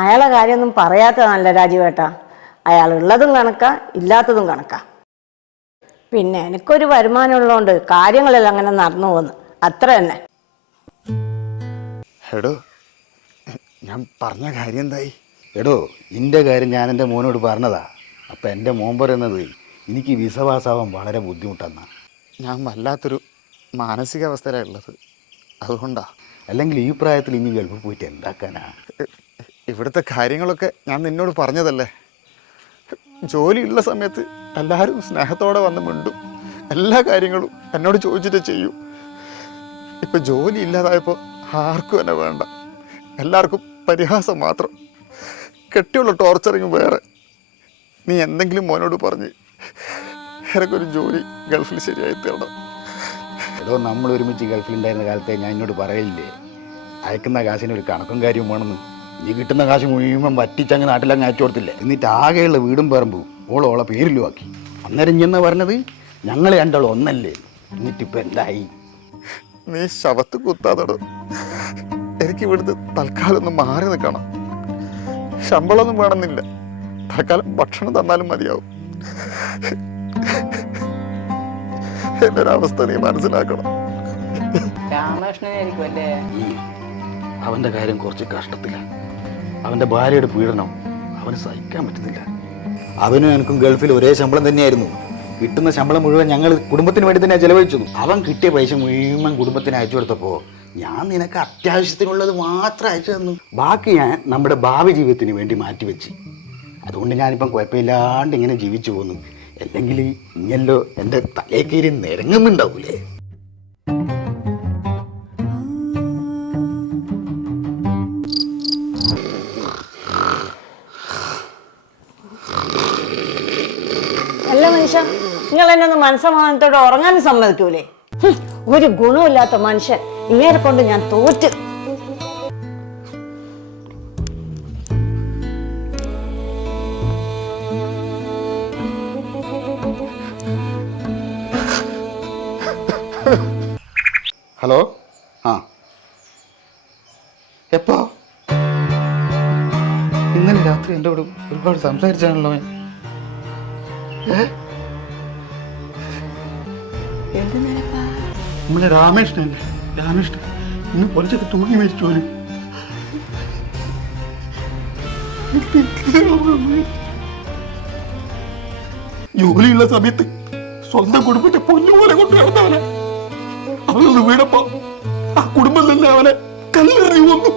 അയാളെ കാര്യമൊന്നും പറയാത്തതല്ല രാജുവേട്ടാ. അയാൾ ഉള്ളതും കണക്കാ, ഇല്ലാത്തതും കണക്കാ. പിന്നെ എനിക്കൊരു വരുമാനമുള്ളതുകൊണ്ട് കാര്യങ്ങളെല്ലാം അങ്ങനെ നടന്നു പോകുന്നു, അത്ര തന്നെ. എടോ, ഞാൻ പറഞ്ഞ കാര്യം എന്തായി? എടോ, എൻ്റെ കാര്യം ഞാൻ എൻ്റെ മോനോട് പറഞ്ഞതാ. അപ്പം എൻ്റെ മോൻ പറയുന്നത് എനിക്ക് വിസ പാസ്സാവാൻ വളരെ ബുദ്ധിമുട്ടെന്നാണ്. ഞാൻ വല്ലാത്തൊരു മാനസികാവസ്ഥയിലാണ് ഉള്ളത്, അതുകൊണ്ടാ. അല്ലെങ്കിൽ ഈ പ്രായത്തിൽ ഇനി ഗൾഫിൽ പോയിട്ട് എന്താക്കാനാ? ഇവിടുത്തെ കാര്യങ്ങളൊക്കെ ഞാൻ നിന്നോട് പറഞ്ഞതല്ലേ. ജോലിയുള്ള സമയത്ത് എല്ലാവരും സ്നേഹത്തോടെ വന്ന് മിണ്ടും, എല്ലാ കാര്യങ്ങളും എന്നോട് ചോദിച്ചിട്ട് ചെയ്യും. ഇപ്പം ജോലി ഇല്ലാതായപ്പോൾ ആർക്കും എന്നെ വേണ്ട, എല്ലാവർക്കും പരിഹാസം മാത്രം. കെട്ടിയുള്ള ടോർച്ചറിങ് വേറെ. നീ എന്തെങ്കിലും മോനോട് പറഞ്ഞ് എനിക്കൊരു ജോലി ഗൾഫിൽ ശരിയായി തരണം. എടോ, നമ്മൾ ഒരുമിച്ച് ഗൾഫിലുണ്ടായിരുന്ന കാലത്തെ ഞാൻ എന്നോട് പറയില്ലേ, അയക്കുന്ന കാശിന് ഒരു കണക്കും കാര്യവും വേണമെന്ന്. നീ കിട്ടുന്ന കാശ് മുഴുവൻ വറ്റിച്ചങ്ങ് നാട്ടിലങ്ങ് അയച്ചു കൊടുത്തില്ലേ. എന്നിട്ട് ആകെയുള്ള വീടും പറമ്പും ഓളോളെ പേരിലും ആക്കി. അന്നേരം ഇഞ്ഞെന്ന് പറഞ്ഞത് ഞങ്ങൾ രണ്ടാളും ഒന്നല്ലേ. എന്നിട്ടിപ്പോൾ എന്തായി? നീ ശവത്ത് കുത്താതടോ. എനിക്ക് ഇവിടുത്തെ തൽക്കാലം ഒന്ന് മാറി നിൽക്കണം. ശമ്പളമൊന്നും വേണമെന്നില്ല, തൽക്കാലം ഭക്ഷണം തന്നാലും മതിയാവും. എൻ്റെ ഒരവസ്ഥ നീ മനസ്സിലാക്കണം. രാമകൃഷ്ണനായിരിക്കും അല്ലേ? അവൻ്റെ കാര്യം കുറച്ച് കഷ്ടത്തിലാണ്. അവൻ്റെ ഭാര്യയുടെ പീഡനം അവന് സഹിക്കാൻ പറ്റുന്നില്ല. അവനും എനിക്കും ഗൾഫിൽ ഒരേ ശമ്പളം തന്നെയായിരുന്നു. കിട്ടുന്ന ശമ്പളം മുഴുവൻ ഞങ്ങൾ കുടുംബത്തിന് വേണ്ടി തന്നെ ചെലവഴിച്ചു. അവൻ കിട്ടിയ പൈസ മുഴുവൻ കുടുംബത്തിന് അയച്ചു കൊടുത്തപ്പോൾ ഞാൻ നിനക്ക് അത്യാവശ്യത്തിനുള്ളത് മാത്രം അയച്ചു തന്നു. ബാക്കി ഞാൻ നമ്മുടെ ഭാവി ജീവിതത്തിന് വേണ്ടി മാറ്റിവെച്ച്. അതുകൊണ്ട് ഞാനിപ്പം കുഴപ്പമില്ലാണ്ട് ഇങ്ങനെ ജീവിച്ചു പോകുന്നു. അല്ലെങ്കിൽ ഇങ്ങല്ലോ എൻ്റെ തലേക്കേരി നിരങ്ങുന്നുണ്ടാവൂലേ. അല്ല മനുഷ്യ, നിങ്ങൾ എന്നെ ഒന്ന് മനസ്സമാധാനത്തോടെ ഉറങ്ങാനും സമ്മതിക്കൂലേ? ഒരു ഗുണമില്ലാത്ത മനുഷ്യൻ, ഇങ്ങനെ കൊണ്ട് ഞാൻ തോറ്റ്. ഹലോ, ആ എപ്പോ? ഇന്നലെ രാത്രി എൻ്റെ കൂടെ ഒരുപാട് സംസാരിച്ചാണല്ലോ. നമ്മളെ രാമേഷ്ണല്ലേ, രാമേഷ്ണൻ ഇന്ന് പൊലിച്ചൊക്കെ തൂങ്ങി മരിച്ചു. ജോലിയുള്ള സമയത്ത് സ്വന്തം കുടുംബത്തെ പൊന്നുപോലെ കൊണ്ട് നടന്നവനെ അവനൊന്ന് വീണപ്പോ ആ കുടുംബം തന്നെ അവനെ കല്ലെറിഞ്ഞു വന്നു.